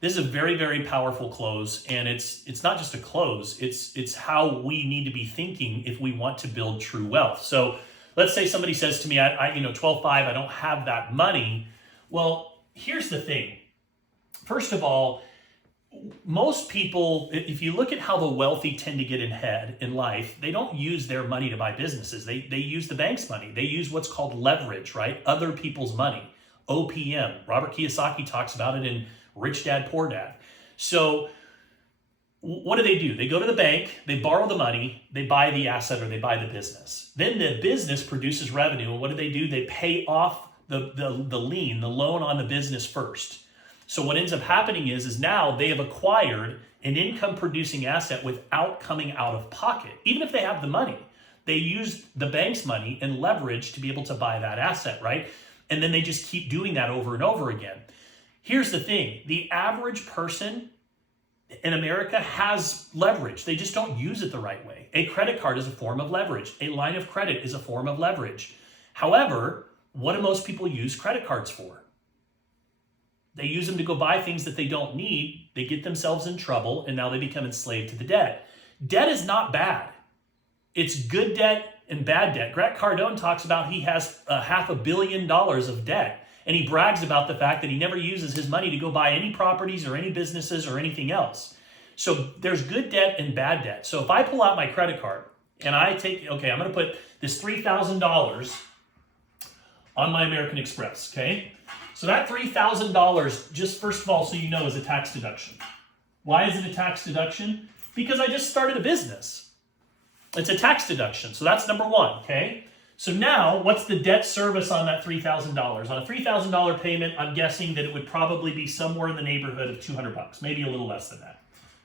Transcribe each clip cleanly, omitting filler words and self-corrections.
This is a very, very powerful close, and it's not just a close, it's how we need to be thinking if we want to build true wealth. So let's say somebody says to me, I 12.5, I don't have that money. Well, here's the thing. First of all, most people, if you look at how the wealthy tend to get ahead in life, they don't use their money to buy businesses. They use the bank's money. They use what's called leverage, right? Other people's money. OPM. Robert Kiyosaki talks about it in Rich Dad, Poor Dad. So what do? They go to the bank, they borrow the money, they buy the asset or they buy the business. Then the business produces revenue. And what do? They pay off the loan on the business first. So what ends up happening is now they have acquired an income producing asset without coming out of pocket. Even if they have the money, they use the bank's money and leverage to be able to buy that asset, right? And then they just keep doing that over and over again. Here's the thing. The average person in America has leverage. They just don't use it the right way. A credit card is a form of leverage. A line of credit is a form of leverage. However, what do most people use credit cards for? They use them to go buy things that they don't need. They get themselves in trouble, and now they become enslaved to the debt. Debt is not bad. It's good debt and bad debt. Grant Cardone talks about he has $500 million of debt, and he brags about the fact that he never uses his money to go buy any properties or any businesses or anything else. So there's good debt and bad debt. So if I pull out my credit card and I take, okay, I'm going to put this $3,000 on my American Express, okay? So that $3,000, just first of all, so you know, is a tax deduction. Why is it a tax deduction? Because I just started a business. It's a tax deduction. So that's number one, okay? So now, what's the debt service on that $3,000? On a $3,000 payment, I'm guessing that it would probably be somewhere in the neighborhood of $200, maybe a little less than that.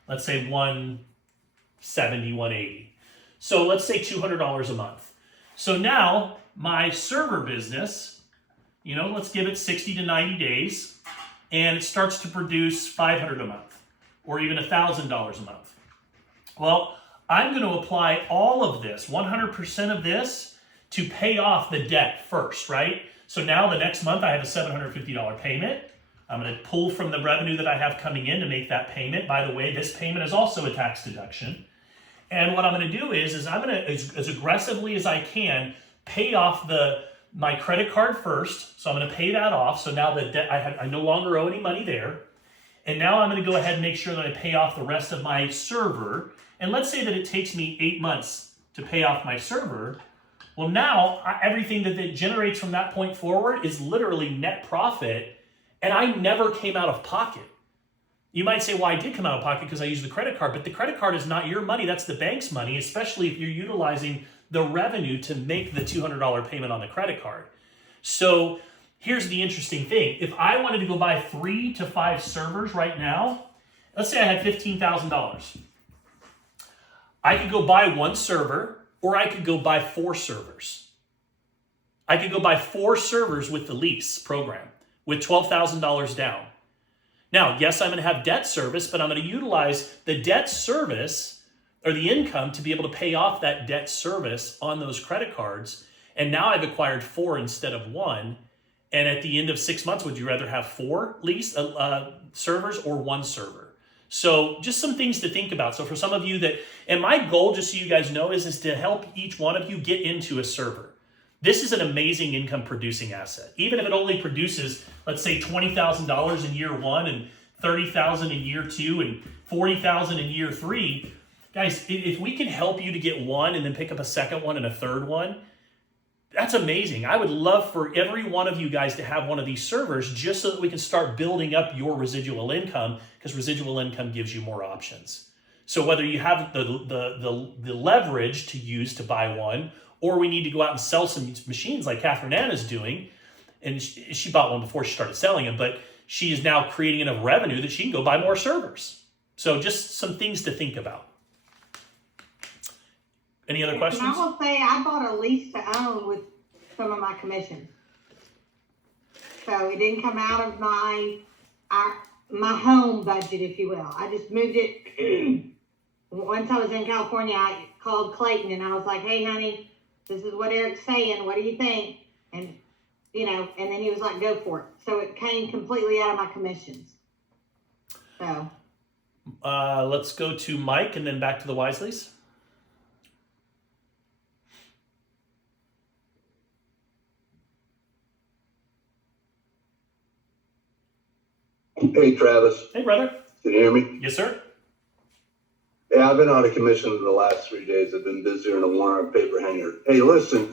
Let's say 170, 180. So let's say $200 a month. So now, my server business, let's give it 60 to 90 days, and it starts to produce $500 a month, or even $1,000 a month. Well, I'm going to apply all of this, 100% of this, to pay off the debt first, right? So now the next month I have a $750 payment. I'm going to pull from the revenue that I have coming in to make that payment. By the way, this payment is also a tax deduction. And what I'm going to do is I'm going to, as aggressively as I can, pay off my credit card first. So I'm going to pay that off. So now the debt, I no longer owe any money there. And now I'm going to go ahead and make sure that I pay off the rest of my server. And let's say that it takes me 8 months to pay off my server. Well, now everything that it generates from that point forward is literally net profit. And I never came out of pocket. You might say, well, I did come out of pocket because I used the credit card. But the credit card is not your money. That's the bank's money, especially if you're utilizing the revenue to make the $200 payment on the credit card. So here's the interesting thing. If I wanted to go buy 3 to 5 servers right now, let's say I had $15,000. I could go buy 1 server, or I could go buy 4 servers. I could go buy 4 servers with the lease program with $12,000 down. Now, yes, I'm going to have debt service, but I'm going to utilize the debt service or the income to be able to pay off that debt service on those credit cards. And now I've acquired 4 instead of 1. And at the end of 6 months, would you rather have 4 lease servers or 1 server? So just some things to think about. So for some of you and my goal, just so you guys know, is to help each one of you get into a server. This is an amazing income producing asset. Even if it only produces, let's say, $20,000 in year 1 and $30,000 in year 2 and $40,000 in year 3, guys, if we can help you to get 1 and then pick up a second one and a third one, that's amazing. I would love for every one of you guys to have one of these servers just so that we can start building up your residual income, because residual income gives you more options. So whether you have the leverage to use to buy one, or we need to go out and sell some machines like Catherine Ann is doing, and she bought one before she started selling them, but she is now creating enough revenue that she can go buy more servers. So just some things to think about. Any other questions? And I will say I bought a lease to own with some of my commissions. So it didn't come out of my home budget, if you will. I just moved it. Once I was in California, I called Clayton and I was like, hey, honey, this is what Eric's saying. What do you think? And, and then he was like, go for it. So it came completely out of my commissions. So, Let's go to Mike and then back to the Wisleys. Hey, Travis. Hey, brother. Can you hear me? Yes, sir. Yeah, I've been out of commission the last 3 days. I've been busier than a Warren paper hanger. Hey, listen,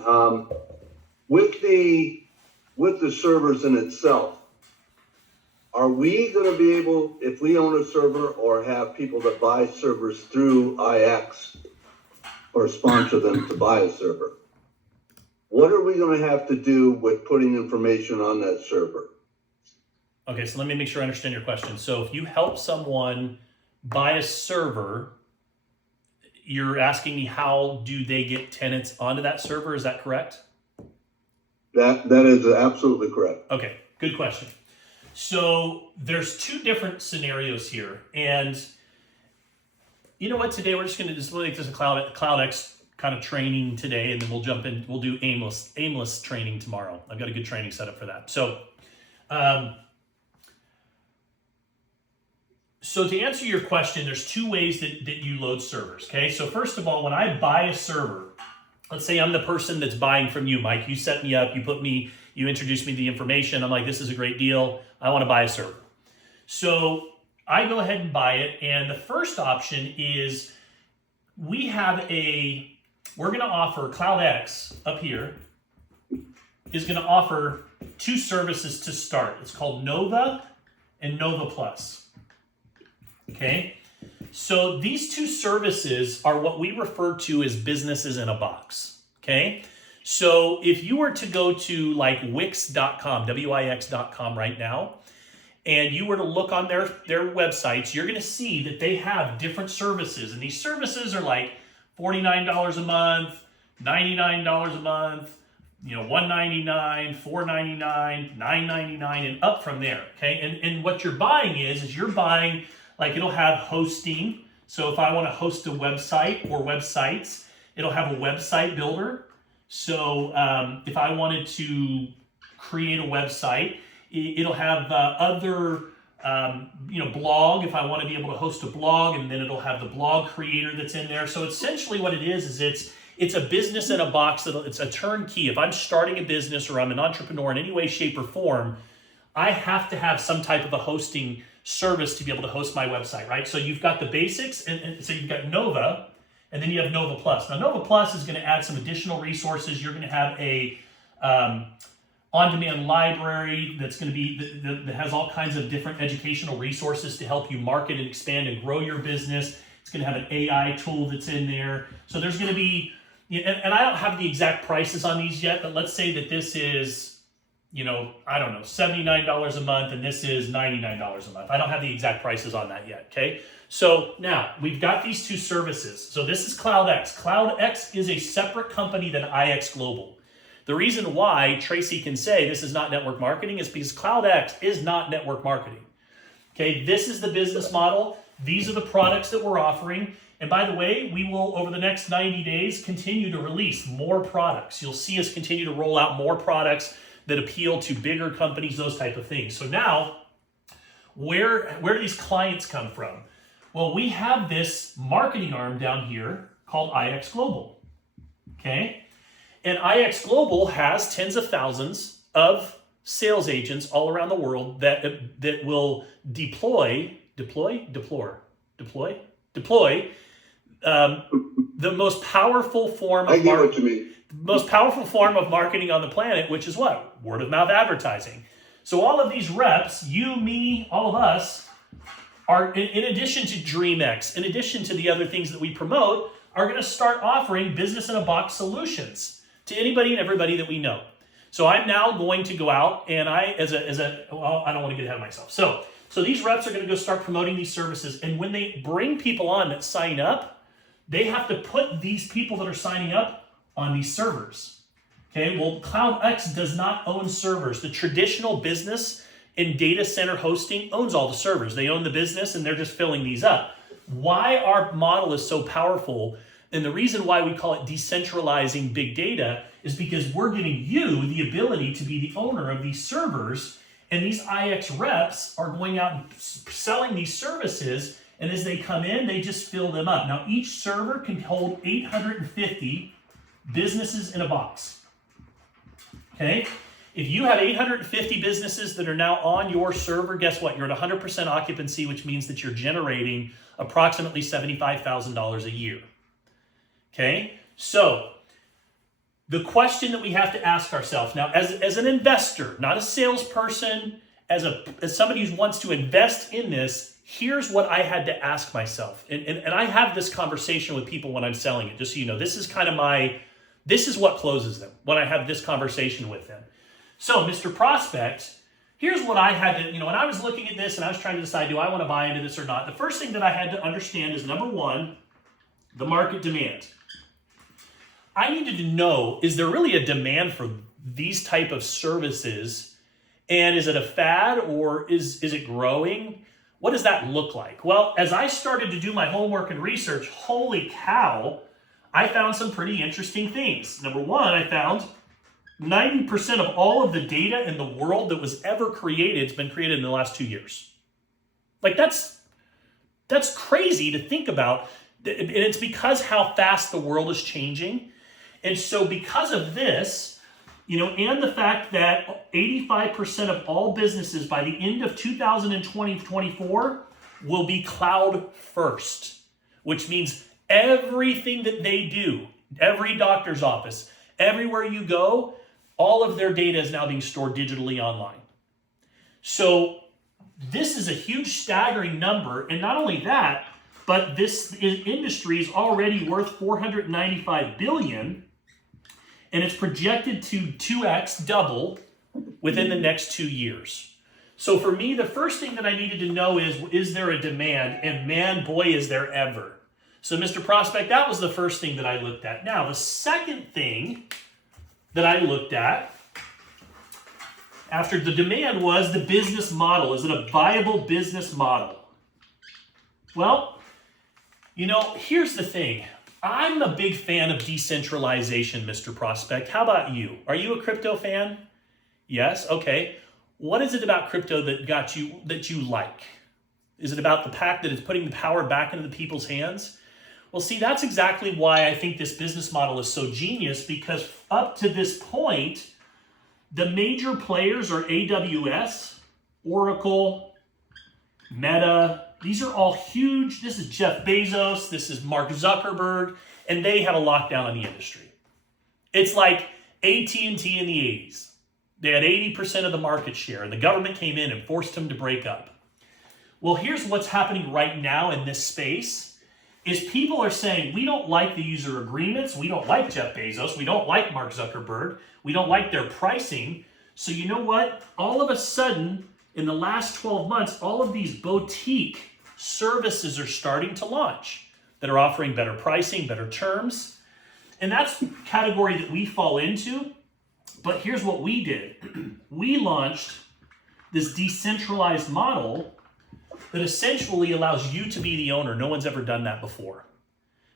with the servers in itself, are we going to be able, if we own a server or have people that buy servers through IX or sponsor them to buy a server, what are we going to have to do with putting information on that server? Okay, so let me make sure I understand your question. So if you help someone buy a server, you're asking me how do they get tenants onto that server? Is that correct? That is absolutely correct. Okay, good question. So there's two different scenarios here. And you know what? Today we're just going to make this a CloudX kind of training today, and then we'll jump in. We'll do aimless training tomorrow. I've got a good training set up for that. So to answer your question, there's two ways that you load servers, okay? So first of all, when I buy a server, let's say I'm the person that's buying from you, Mike. You set me up, you introduced me to the information. I'm like, this is a great deal. I want to buy a server. So I go ahead and buy it, and the first option is we're going to offer CloudX up here is going to offer two services to start. It's called Nova and Nova Plus. Okay, so these two services are what we refer to as businesses in a box. Okay, so if you were to go to like Wix.com, Wix.com right now, and you were to look on their websites, you're going to see that they have different services, and these services are like $49 a month, $99 a month, $199, $499, $999, and up from there. Okay, and what you're buying is you're buying. Like it'll have hosting. So if I want to host a website or websites, it'll have a website builder. So if I wanted to create a website, it'll have other, blog. If I want to be able to host a blog, and then it'll have the blog creator that's in there. So essentially what it is it's a business in a box. It's a turnkey. If I'm starting a business or I'm an entrepreneur in any way, shape, or form, I have to have some type of a hosting service to be able to host my website, right? So you've got the basics, and so you've got Nova, and then you have Nova Plus. Now, Nova Plus is going to add some additional resources. You're going to have a on-demand library that's going to be that has all kinds of different educational resources to help you market and expand and grow your business. It's going to have an AI tool that's in there. So there's going to be, and I don't have the exact prices on these yet, but let's say that this is, I don't know, $79 a month, and this is $99 a month. I don't have the exact prices on that yet, okay? So now, we've got these two services. So this is CloudX. CloudX is a separate company than IX Global. The reason why Tracy can say this is not network marketing is because CloudX is not network marketing. Okay, this is the business model. These are the products that we're offering. And by the way, we will, over the next 90 days, continue to release more products. You'll see us continue to roll out more products that appeal to bigger companies, those type of things. So now, where do these clients come from? Well, we have this marketing arm down here called IX Global, okay? And IX Global has tens of thousands of sales agents all around the world that will deploy the most powerful form of most powerful form of marketing on the planet, which is what? Word of mouth advertising. So all of these reps, you, me, all of us, are in addition to DreamX, in addition to the other things that we promote, are going to start offering business in a box solutions to anybody and everybody that we know. So I'm now going to go out and I don't want to get ahead of myself. So these reps are going to go start promoting these services. And when they bring people on that sign up, they have to put these people that are signing up on these servers. Okay, well, CloudX does not own servers. The traditional business in data center hosting owns all the servers. They own the business and they're just filling these up. Why our model is so powerful, and the reason why we call it decentralizing big data, is because we're giving you the ability to be the owner of these servers, And these IX reps are going out and selling these services, and as they come in, they just fill them up. Now, each server can hold 850 businesses in a box. Okay? If you have 850 businesses that are now on your server, guess what? You're at 100% occupancy, which means that you're generating approximately $75,000 a year. Okay? So, the question that we have to ask ourselves now, as an investor, not a salesperson, as somebody who wants to invest in this, here's what I had to ask myself. And I have this conversation with people when I'm selling it, just so you know. This is kind of this is what closes them, when I have this conversation with them. So, Mr. Prospect, here's what I had to, when I was looking at this and I was trying to decide, do I want to buy into this or not? The first thing that I had to understand is, number one, the market demand. I needed to know, is there really a demand for these type of services? And is it a fad, or is it growing? What does that look like? Well, as I started to do my homework and research, holy cow, I found some pretty interesting things. Number one, I found 90% of all of the data in the world that was ever created has been created in the last 2 years. Like, that's crazy to think about. And it's because how fast the world is changing. And so because of this, and the fact that 85% of all businesses by the end of 2024 will be cloud first, which means everything that they do, every doctor's office, everywhere you go, all of their data is now being stored digitally online. So this is a huge, staggering number. And not only that, but this industry is already worth $495 billion. And it's projected to 2x, double, within the next 2 years. So for me, the first thing that I needed to know is there a demand? And man, boy, is there ever. So Mr. Prospect, that was the first thing that I looked at. Now, the second thing that I looked at after the demand was the business model. Is it a viable business model? Well, here's the thing. I'm a big fan of decentralization, Mr. Prospect. How about you? Are you a crypto fan? Yes? Okay. What is it about crypto that you like? Is it about the fact that it's putting the power back into the people's hands? Well, see, that's exactly why I think this business model is so genius, because up to this point, the major players are AWS, Oracle, Meta. These are all huge. This is Jeff Bezos. This is Mark Zuckerberg. And they have a lockdown on the industry. It's like AT&T in the 80s. They had 80% of the market share, and the government came in and forced them to break up. Well, here's what's happening right now in this space, is people are saying, we don't like the user agreements. We don't like Jeff Bezos. We don't like Mark Zuckerberg. We don't like their pricing. So you know what? All of a sudden, in the last 12 months, all of these boutique services are starting to launch that are offering better pricing, better terms. And that's the category that we fall into. But here's what we did. We launched this decentralized model that essentially allows you to be the owner. No one's ever done that before.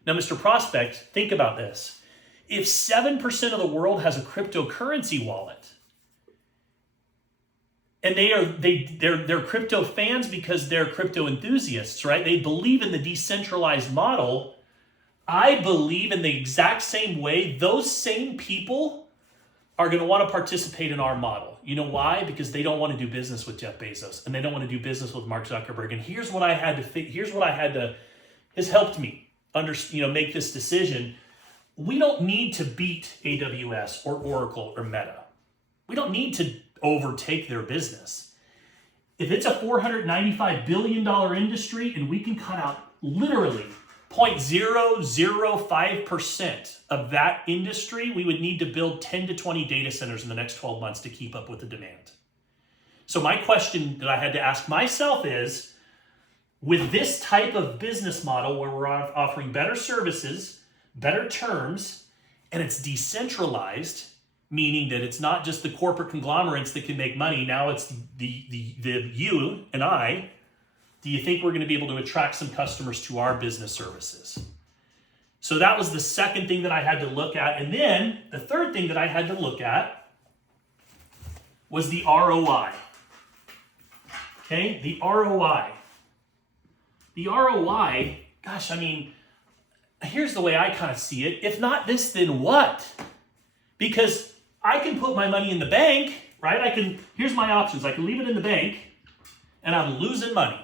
Now, Mr. Prospect, think about this. If 7% of the world has a cryptocurrency wallet, and they're crypto fans because they're crypto enthusiasts, right? They believe in the decentralized model. I believe in the exact same way. Those same people are going to want to participate in our model. You know why? Because they don't want to do business with Jeff Bezos, and they don't want to do business with Mark Zuckerberg. And here's what has helped me make this decision. We don't need to beat AWS or Oracle or Meta. We don't need to overtake their business. If it's a $495 billion industry and we can cut out literally 0.005% of that industry, we would need to build 10 to 20 data centers in the next 12 months to keep up with the demand. So my question that I had to ask myself is, with this type of business model where we're offering better services, better terms, and it's decentralized, meaning that it's not just the corporate conglomerates that can make money, now it's the you and I, do you think we're going to be able to attract some customers to our business services? So that was the second thing that I had to look at. And then the third thing that I had to look at was the ROI. Okay, the ROI. The ROI, gosh, I mean, here's the way I kind of see it. If not this, then what? Because I can put my money in the bank, right? Here's my options. I can leave it in the bank and I'm losing money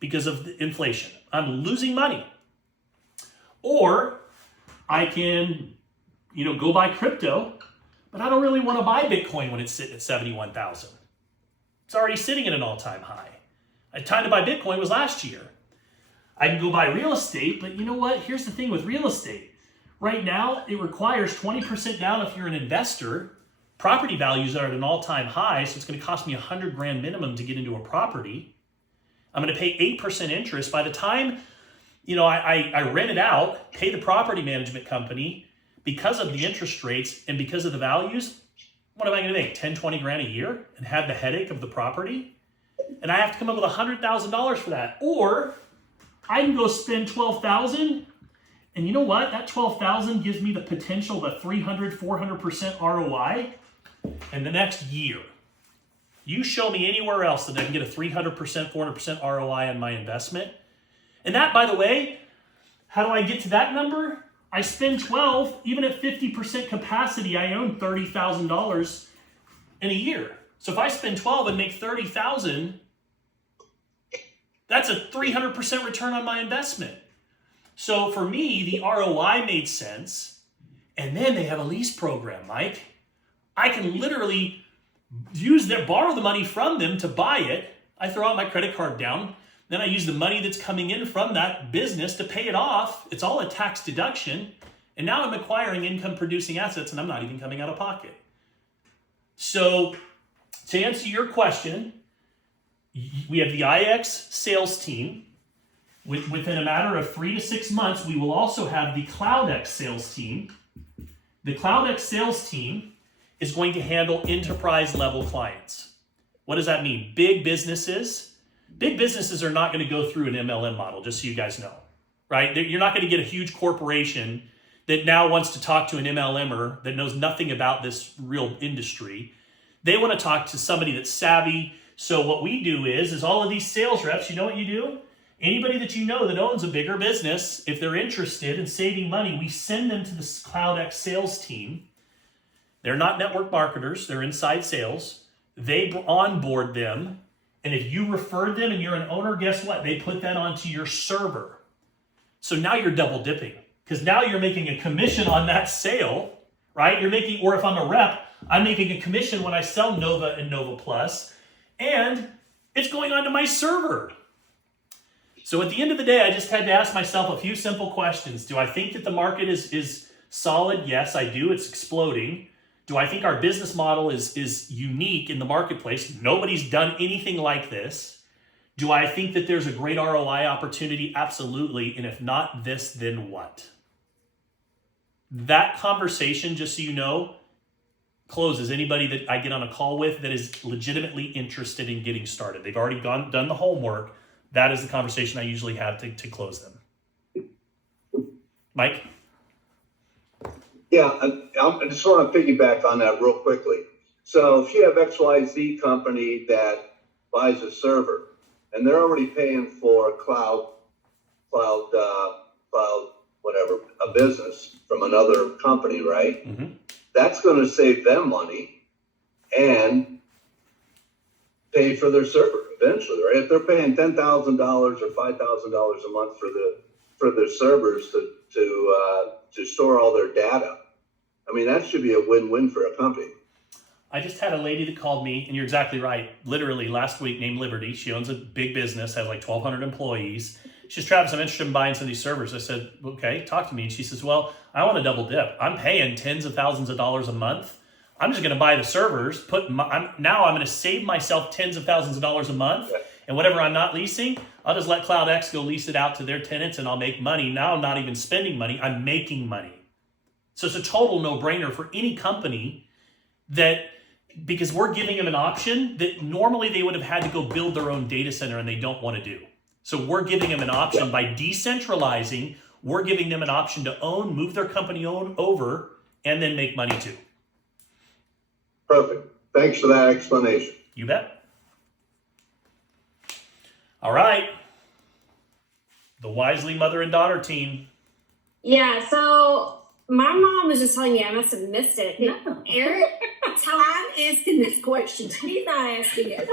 because of the inflation. I'm losing money. Or I can, go buy crypto, but I don't really want to buy Bitcoin when it's sitting at 71,000. It's already sitting at an all-time high. The time to buy Bitcoin was last year. I can go buy real estate, but you know what? Here's the thing with real estate. Right now, it requires 20% down if you're an investor. Property values are at an all-time high, so it's going to cost me $100,000 minimum to get into a property. I'm going to pay 8% interest. By the time, I rent it out, pay the property management company, because of the interest rates and because of the values, what am I going to make? 10, 20 grand a year and have the headache of the property? And I have to come up with $100,000 for that. Or I can go spend $12,000, and you know what? That $12,000 gives me the potential of a 300, 400% ROI in the next year. You show me anywhere else that I can get a 300%, 400% ROI on my investment. And that, by the way, how do I get to that number? I spend 12, even at 50% capacity, I own $30,000 in a year. So if I spend 12 and make 30,000, that's a 300% return on my investment. So for me, the ROI made sense. And then they have a lease program, Mike. I can literally borrow the money from them to buy it. I throw out my credit card down. Then I use the money that's coming in from that business to pay it off. It's all a tax deduction. And now I'm acquiring income producing assets and I'm not even coming out of pocket. So to answer your question, we have the IX sales team. Within a matter of 3 to 6 months, we will also have the CloudX sales team. The CloudX sales team is going to handle enterprise level clients. What does that mean? Big businesses are not going to go through an MLM model, just so you guys know, right? You're not going to get a huge corporation that now wants to talk to an MLMer that knows nothing about this real industry. They want to talk to somebody that's savvy. So what we do is all of these sales reps, you know what you do? Anybody that you know that owns a bigger business, if they're interested in saving money, we send them to the CloudX sales team. They're not network marketers, they're inside sales. They onboard them. And if you referred them and you're an owner, guess what? They put that onto your server. So now you're double dipping because now you're making a commission on that sale, right? Or if I'm a rep, I'm making a commission when I sell Nova and Nova Plus, and it's going onto my server. So at the end of the day, I just had to ask myself a few simple questions. Do I think that the market is solid? Yes, I do. It's exploding. Do I think our business model is unique in the marketplace? Nobody's done anything like this. Do I think that there's a great ROI opportunity? Absolutely. And if not this, then what? That conversation, just so you know, closes anybody that I get on a call with that is legitimately interested in getting started. They've already done the homework. That is the conversation I usually have to close them. Mike? Yeah, I just want to piggyback on that real quickly. So if you have XYZ company that buys a server and they're already paying for cloud, whatever, a business from another company, right? Mm-hmm. That's going to save them money and pay for their server eventually, right? If they're paying $10,000 or $5,000 a month for their servers to store all their data, I mean, that should be a win-win for a company. I just had a lady that called me, and you're exactly right. Literally last week, named Liberty. She owns a big business, has like 1,200 employees. She says, Travis, I'm interested in buying some of these servers. I said, okay, talk to me. And she says, well, I want to double dip. I'm paying tens of thousands of dollars a month. I'm just going to buy the servers. Now I'm going to save myself tens of thousands of dollars a month. Yeah. And whatever I'm not leasing, I'll just let CloudX go lease it out to their tenants and I'll make money. Now I'm not even spending money. I'm making money. So it's a total no-brainer for any company because we're giving them an option that normally they would have had to go build their own data center and they don't want to do. So we're giving them an option by decentralizing. We're giving them an option to move their company over, and then make money too. Perfect. Thanks for that explanation. You bet. All right. The Wisely mother and daughter team. Yeah, so my mom was just telling me, I must have missed it. No. Eric, I'm asking this question. he's not asking it.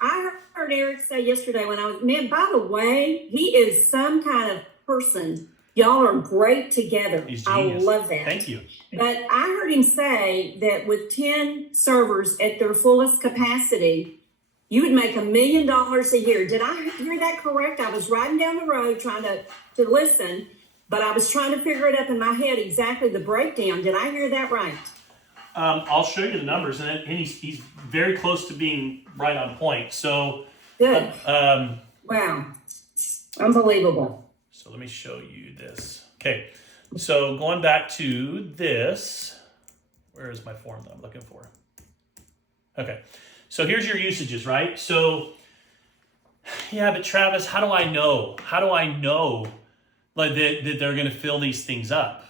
I heard Eric say yesterday when I was, man, by the way, he is some kind of person. Y'all are great together. He's I genius. love that. Thank you. But I heard him say that with 10 servers at their fullest capacity, you would make $1 million a year. Did I hear that correct? I was riding down the road trying to listen, but I was trying to figure it up in my head exactly the breakdown. Did I hear that right? I'll show you the numbers, and he's very close to being right on point. So, Good. Wow. Unbelievable. So let me show you this. Okay, so going back to this, where is my form that I'm looking for? Okay, so here's your usages, right? So, yeah, but Travis, how do I know? How do I know like that they're going to fill these things up?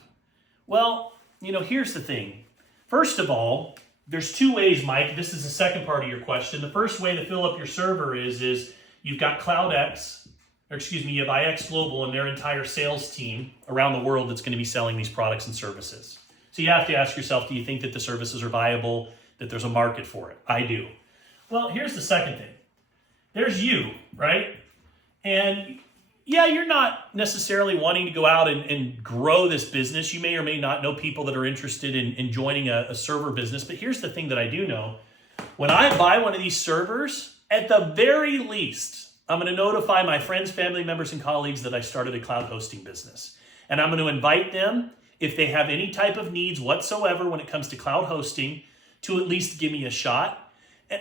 Well, here's the thing. First of all, there's two ways, Mike. This is the second part of your question. The first way to fill up your server is you've got CloudX, you have IX Global and their entire sales team around the world that's going to be selling these products and services. So you have to ask yourself, do you think that the services are viable, that there's a market for it? I do. Well, here's the second thing. There's you, right? And yeah, you're not necessarily wanting to go out and grow this business. You may or may not know people that are interested in joining a server business. But here's the thing that I do know. When I buy one of these servers, at the very least, I'm going to notify my friends, family members, and colleagues that I started a cloud hosting business. And I'm going to invite them, if they have any type of needs whatsoever when it comes to cloud hosting, to at least give me a shot.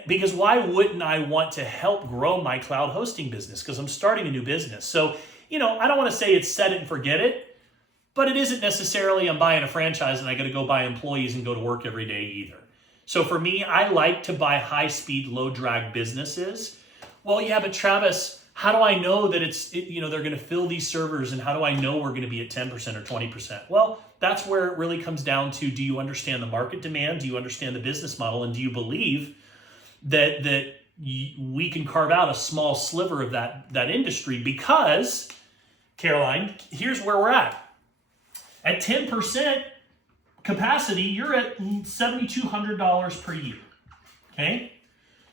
Because why wouldn't I want to help grow my cloud hosting business? Because I'm starting a new business. So, I don't want to say it's set it and forget it, but it isn't necessarily I'm buying a franchise and I got to go buy employees and go to work every day either. So for me, I like to buy high-speed, low-drag businesses. Well, yeah, but Travis, how do I know that they're going to fill these servers, and how do I know we're going to be at 10% or 20%? Well, that's where it really comes down to, do you understand the market demand? Do you understand the business model? And do you believe that we can carve out a small sliver of that industry? Because, Caroline, here's where we're at. At 10% capacity, you're at $7,200 per year, okay?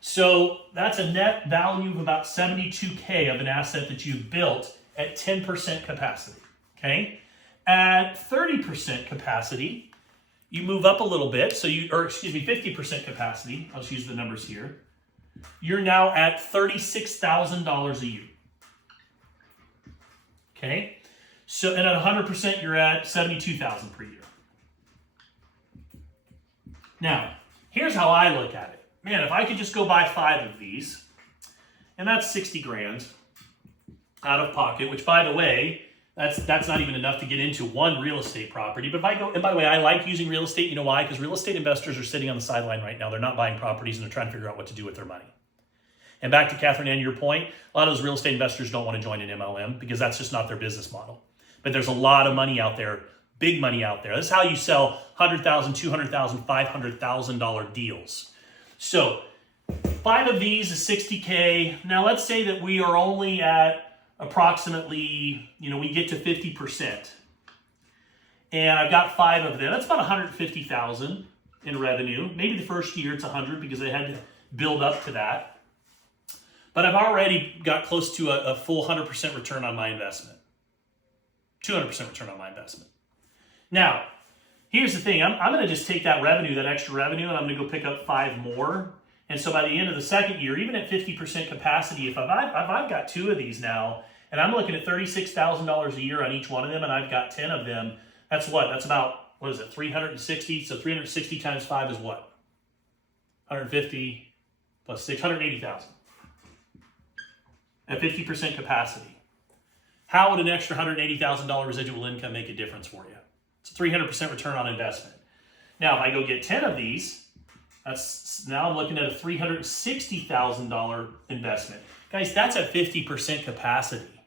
So that's a net value of about $72K of an asset that you've built at 10% capacity, okay? At 30% capacity, you move up a little bit. 50% capacity. I'll just use the numbers here. You're now at $36,000 a year, okay? So, and at 100%, you're at $72,000 per year. Now, here's how I look at it. Man, if I could just go buy 5 of these, and that's 60 grand out of pocket, which, by the way, that's not even enough to get into one real estate property. But if I go, and by the way, I like using real estate. You know why? Because real estate investors are sitting on the sideline right now. They're not buying properties, and they're trying to figure out what to do with their money. And back to Catherine and your point, a lot of those real estate investors don't want to join an MLM because that's just not their business model. But there's a lot of money out there, big money out there. This is how you sell $100,000, $200,000, $500,000 deals. So 5 of these is 60K. Now let's say that we are only at approximately, we get to 50%. And I've got 5 of them. That's about 150,000 in revenue. Maybe the first year it's 100 because I had to build up to that. But I've already got close to a full 100% return on my investment. 200% return on my investment. Now, here's the thing. I'm going to just take that revenue, that extra revenue, and I'm going to go pick up 5 more. And so by the end of the second year, even at 50% capacity, if I've got 2 of these now, and I'm looking at $36,000 a year on each one of them, and I've got 10 of them, that's what? That's about, 360? So 360 times 5 is what? 150 plus 680,000 at 50% capacity. How would an extra $180,000 residual income make a difference for you? It's a 300% return on investment. Now, if I go get 10 of these, now I'm looking at a $360,000 investment. Guys, that's at 50% capacity.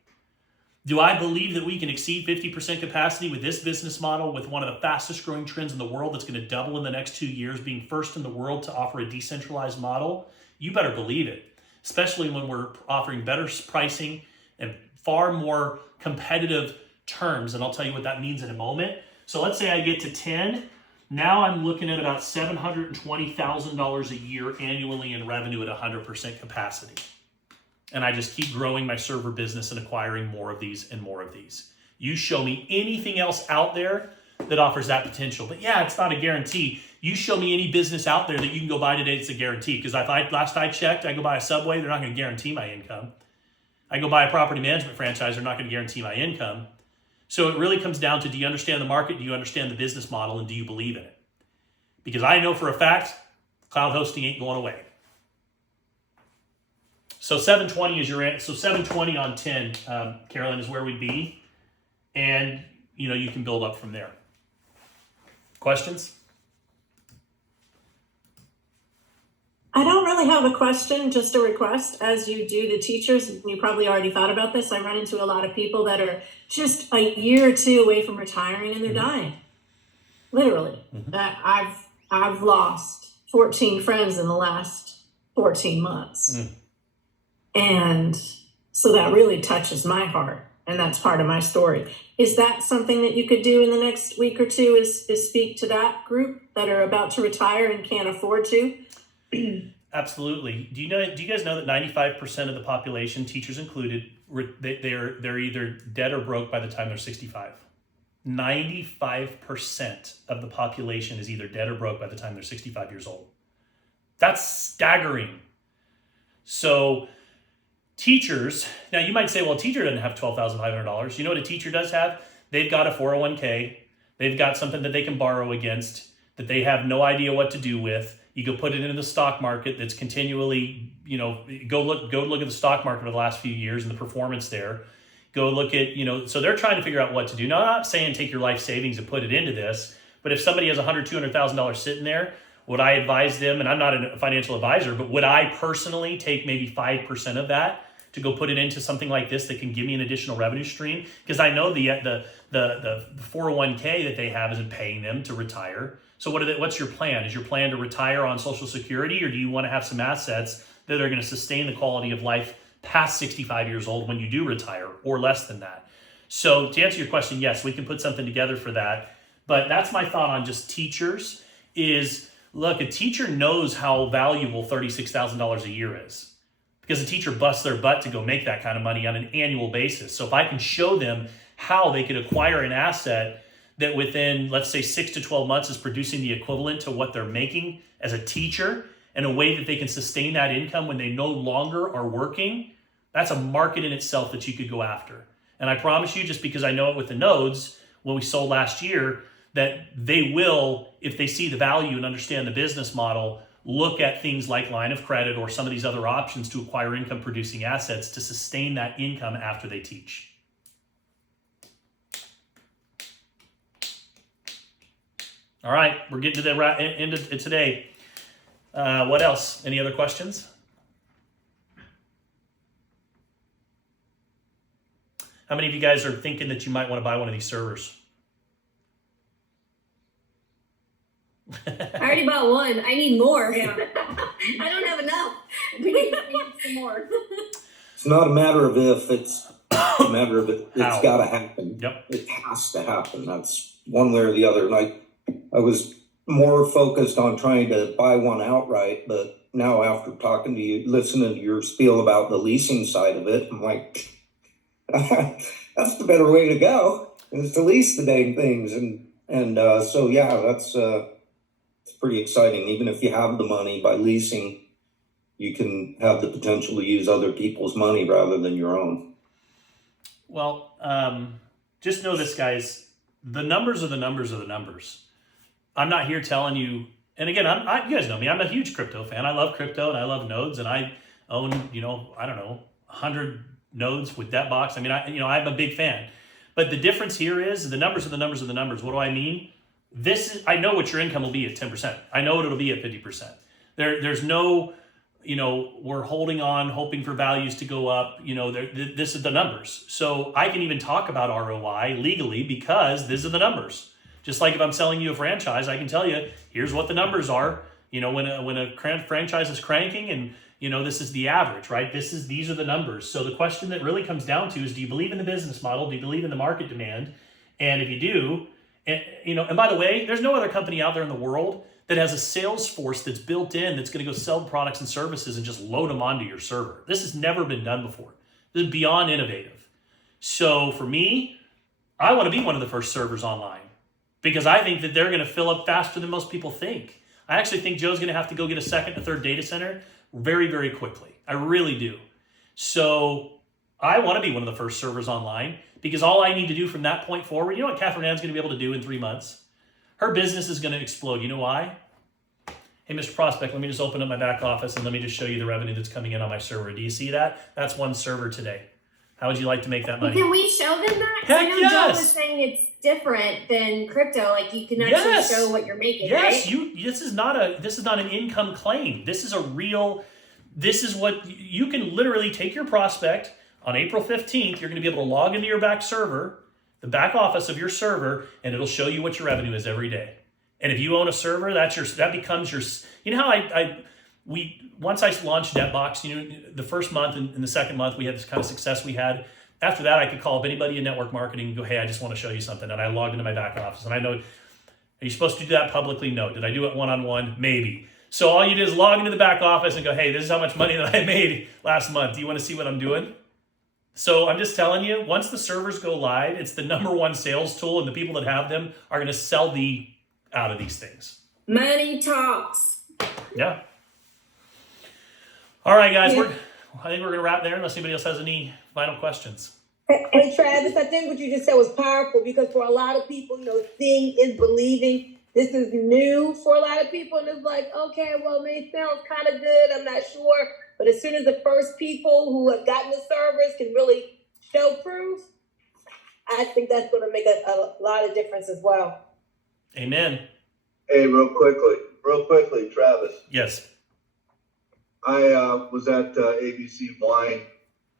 Do I believe that we can exceed 50% capacity with this business model, with one of the fastest growing trends in the world that's going to double in the next 2 years, being first in the world to offer a decentralized model? You better believe it. especially when we're offering better pricing and far more competitive terms. And I'll tell you what that means in a moment. So let's say I get to 10. Now I'm looking at about $720,000 a year annually in revenue at 100% capacity. And I just keep growing my server business and acquiring more of these and more of these. You show me anything else out there that offers that potential. But yeah, it's not a guarantee. You show me any business out there that you can go buy today, it's a guarantee. Because last I checked, I go buy a Subway, they're not going to guarantee my income. I go buy a property management franchise, they're not going to guarantee my income. So it really comes down to, do you understand the market? Do you understand the business model? And do you believe in it? Because I know for a fact, cloud hosting ain't going away. So 720 is your answer. So 720 on 10, Carolyn, is where we'd be. And, you can build up from there. Questions? I don't really have a question, just a request. As you do the teachers, you probably already thought about this. I run into a lot of people that are just a year or two away from retiring and they're dying. Literally. I've lost 14 friends in the last 14 months. And so that really touches my heart. And that's part of my story. Is that something that you could do in the next week or two, is speak to that group that are about to retire and can't afford to? Absolutely. Do you guys know that 95% of the population, teachers included, they're either dead or broke by the time they're 65? 95% of the population is either dead or broke by the time they're 65 years old. That's staggering. So teachers, now you might say, well, a teacher doesn't have $12,500. You know what a teacher does have? They've got a 401k. They've got something that they can borrow against that they have no idea what to do with. You go put it into the stock market that's continually, go look at the stock market over the last few years and the performance there. Go look at, so they're trying to figure out what to do. Now, I'm not saying take your life savings and put it into this, but if somebody has $100,000, $200,000 sitting there, would I advise them, and I'm not a financial advisor, but would I personally take maybe 5% of that to go put it into something like this that can give me an additional revenue stream? Because I know the 401k that they have isn't paying them to retire. So what's your plan? Is your plan to retire on Social Security, or do you want to have some assets that are going to sustain the quality of life past 65 years old when you do retire, or less than that? So to answer your question, yes, we can put something together for that. But that's my thought on just teachers is, look, a teacher knows how valuable $36,000 a year is, because a teacher busts their butt to go make that kind of money on an annual basis. So if I can show them how they could acquire an asset that within, let's say, 6 to 12 months is producing the equivalent to what they're making as a teacher, in a way that they can sustain that income when they no longer are working, that's a market in itself that you could go after. And I promise you, just because I know it with the nodes, when we sold last year, that they will, if they see the value and understand the business model, look at things like line of credit or some of these other options to acquire income producing assets to sustain that income after they teach. All right, we're getting to the end of today. What else? Any other questions? How many of you guys are thinking that you might want to buy one of these servers? I already bought one. I need more. Yeah. I don't have enough. We need some more. It's not a matter of if, it's a matter of it. It's got to happen. Yep. It has to happen. That's one way or the other. And I was more focused on trying to buy one outright, but now after talking to you, listening to your spiel about the leasing side of it, I'm like, that's the better way to go, is to lease the dang things. And so, yeah, that's it's pretty exciting. Even if you have the money, by leasing, you can have the potential to use other people's money rather than your own. Well, just know this, guys. The numbers are the numbers are the numbers. I'm not here telling you, and again, you guys know me. I'm a huge crypto fan. I love crypto and I love nodes, and I own, 100 nodes with DebtBox. I mean, I'm a big fan. But the difference here is the numbers are the numbers are the numbers. What do I mean? I know what your income will be at 10%. I know what it'll be at 50%. There's no, we're holding on, hoping for values to go up. This is the numbers. So I can even talk about ROI legally because these are the numbers. Just like if I'm selling you a franchise, I can tell you, here's what the numbers are. When a franchise is cranking This is the average, right? These are the numbers. So the question that really comes down to is, do you believe in the business model? Do you believe in the market demand? And if you do, and by the way, there's no other company out there in the world that has a sales force that's built in that's going to go sell products and services and just load them onto your server. This has never been done before. This is beyond innovative. So for me, I want to be one of the first servers online because I think that they're going to fill up faster than most people think. I actually think Joe's going to have to go get a second and third data center very, very quickly. I really do. So I want to be one of the first servers online because all I need to do from that point forward, you know what Catherine Ann's going to be able to do in 3 months? Her business is going to explode. You know why? Hey, Mr. Prospect, let me just open up my back office and let me just show you the revenue that's coming in on my server. Do you see that? That's one server today. How would you like to make that money? Can we show them that? Heck, I know yes. Joe was saying it's different than crypto. Like you can actually show what you're making, yes, right? This is not an income claim. This is what you can literally take your prospect on April 15th. You're going to be able to log into your back server, the back office of your server, and it'll show you what your revenue is every day. And if you own a server, that becomes your. You know how once I launched NetBox, the first month and the second month we had this kind of success we had. After that, I could call up anybody in network marketing and go, hey, I just want to show you something. And I logged into my back office. And I know, are you supposed to do that publicly? No. Did I do it one-on-one? Maybe. So all you did is log into the back office and go, hey, this is how much money that I made last month. Do you want to see what I'm doing? So I'm just telling you, once the servers go live, it's the #1 sales tool, and the people that have them are going to sell out of these things. Money talks. Yeah. All right, guys. I think we're going to wrap there unless anybody else has any final questions. Hey, Travis, I think what you just said was powerful because for a lot of people, seeing is believing. This is new for a lot of people, and it's like, okay, well, it sounds kind of good. I'm not sure. But as soon as the first people who have gotten the servers can really show proof, I think that's going to make a lot of difference as well. Amen. Hey, real quickly, Travis. Yes. I was at ABC Wine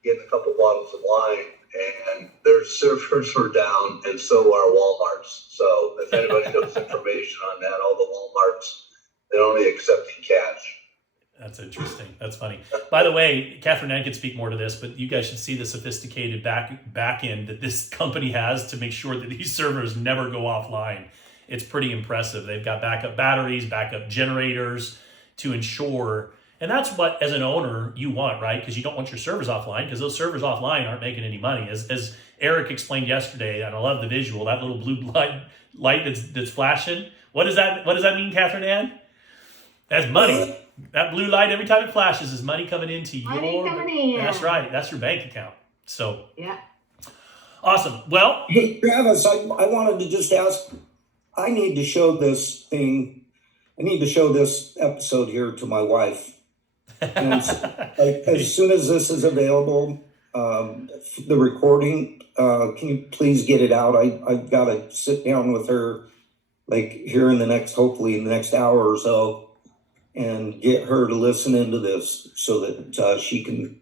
getting a couple bottles of wine, and their servers were down, and so are Walmart's. So if anybody knows information on that, all the Walmart's, they're only accepting cash. That's interesting. That's funny. By the way, Catherine Ann could speak more to this, but you guys should see the sophisticated back end that this company has to make sure that these servers never go offline. It's pretty impressive. They've got backup batteries, backup generators to ensure. And that's what, as an owner, you want, right? Because you don't want your servers offline, because those servers offline aren't making any money. As Eric explained yesterday, and I love the visual, that little blue light that's flashing. What does that mean, Catherine Ann? That's money. That blue light, every time it flashes, is money coming into Money coming in. That's right. That's your bank account. So Yeah. awesome. Well, Hey, Travis, I wanted to just ask, I need to show this episode here to my wife. And as soon as this is available, the recording, can you please get it out? I've got to sit down with her here hopefully in the next hour or so, and get her to listen into this so that she can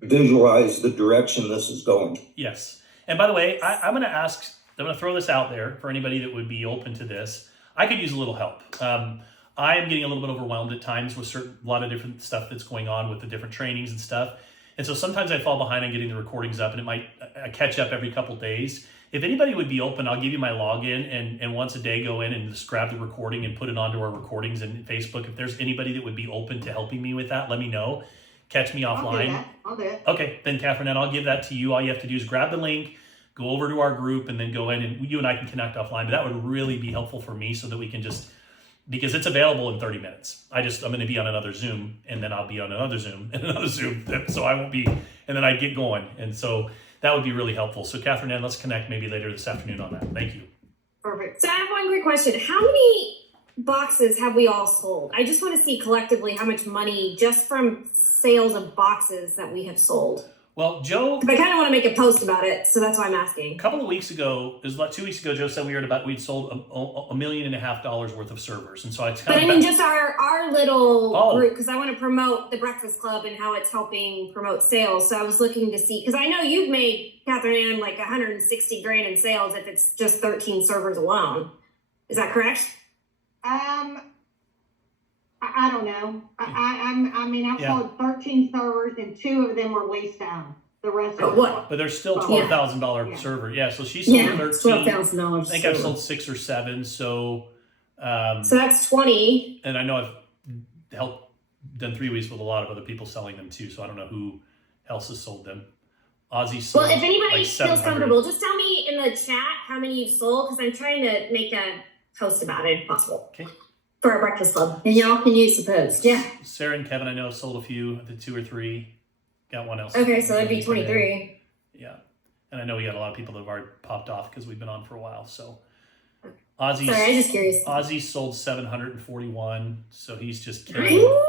visualize the direction this is going. yes. And by the way, I'm going to throw this out there for anybody that would be open to this. I could use a little help. I am getting a little bit overwhelmed at times with a lot of different stuff that's going on with the different trainings and stuff. And so sometimes I fall behind on getting the recordings up, and it might catch up every couple days. If anybody would be open, I'll give you my login and once a day go in and just grab the recording and put it onto our recordings and Facebook. If there's anybody that would be open to helping me with that, let me know. Catch me offline. I'll do it. Okay, then Catherine, and I'll give that to you. All you have to do is grab the link, go over to our group, and then go in, and you and I can connect offline. But that would really be helpful for me so that we can because it's available in 30 minutes. I'm going to be on another Zoom, and then I'll be on another Zoom and another Zoom. So I won't be, and then I get going. And so that would be really helpful. So Catherine Ann, let's connect maybe later this afternoon on that. Thank you. Perfect. So I have one quick question. How many boxes have we all sold? I just want to see collectively how much money just from sales of boxes that we have sold. Well, Joe, But I kind of want to make a post about it, so that's why I'm a asking. couple of weeks ago, it was about 2 weeks ago, Joe said we'd sold $1.5 million worth of servers. And so I But I mean, just our little Oh. group, because I want to promote the Breakfast Club and how it's helping promote sales. So I was looking to see, because I know you've made, Catherine Ann, like 160 grand in sales if it's just 13 servers alone. Is that correct? I don't know. I mean, I've Yeah. sold 13 servers and 2 of them were lease to own. The rest But are what? But they're still Yeah. $12,000 Yeah. server. Yeah, so she sold Yeah, it's 13. $12,000. I think I've sold 6 or 7. So, So that's 20. and I know I've helped done 3 weeks with a lot of other people selling them too. So I don't know who else has sold them. Ozzy sold. Well, if anybody like feels 700. comfortable, just tell me in the chat how many you've sold, because I'm trying to make a post about it if possible. Okay. For our breakfast club. And y'all can use the post. Yeah. Sarah and Kevin, I know, have sold a few, I think 2 or 3. Got one else. Okay, so that'd be 23. Yeah. And I know we got a lot of people that have already popped off because we've been on for a while. So Sorry, I'm just curious. Ozzy sold 741. So he's just killing. Ooh.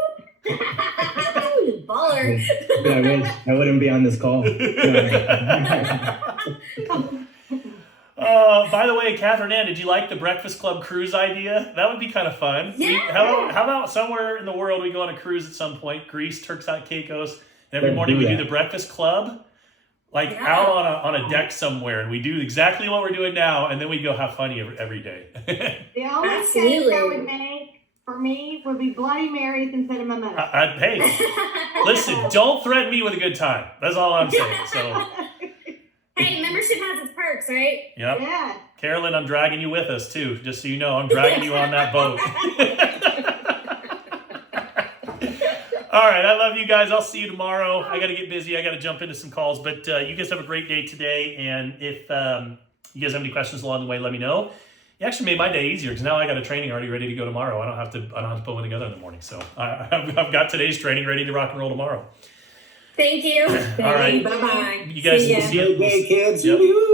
Baller. Yeah, I wouldn't be on this call. By the way, Catherine Ann, did you like the Breakfast Club cruise idea? That would be kind of fun. Yeah. How about somewhere in the world we go on a cruise at some point? Greece, Turks and Caicos. And every Let's morning do we do that. the Breakfast Club, like Yeah. out on a deck somewhere, and we do exactly what we're doing now, and then we go have fun every day. The only Absolutely. change I would make for me would be Bloody Marys instead of mimosas. Hey, listen, don't threaten me with a good time. That's all I'm saying. So, Hey, membership has its perks, right? yep. Yeah. Carolyn, I'm dragging you with us too, just so you know. I'm dragging you on that boat. All right, I love you guys. I'll see you tomorrow. I got to get busy. I got to jump into some calls, but you guys have a great day today. And if you guys have any questions along the way, let me know. You actually made my day easier because now I got a training already ready to go tomorrow. I don't have to put one together in the morning. So I've got today's training ready to rock and roll tomorrow. Thank you. All right. Bye-bye. You guys See ya. see you. Good day, kids. Yep. Woo-hoo.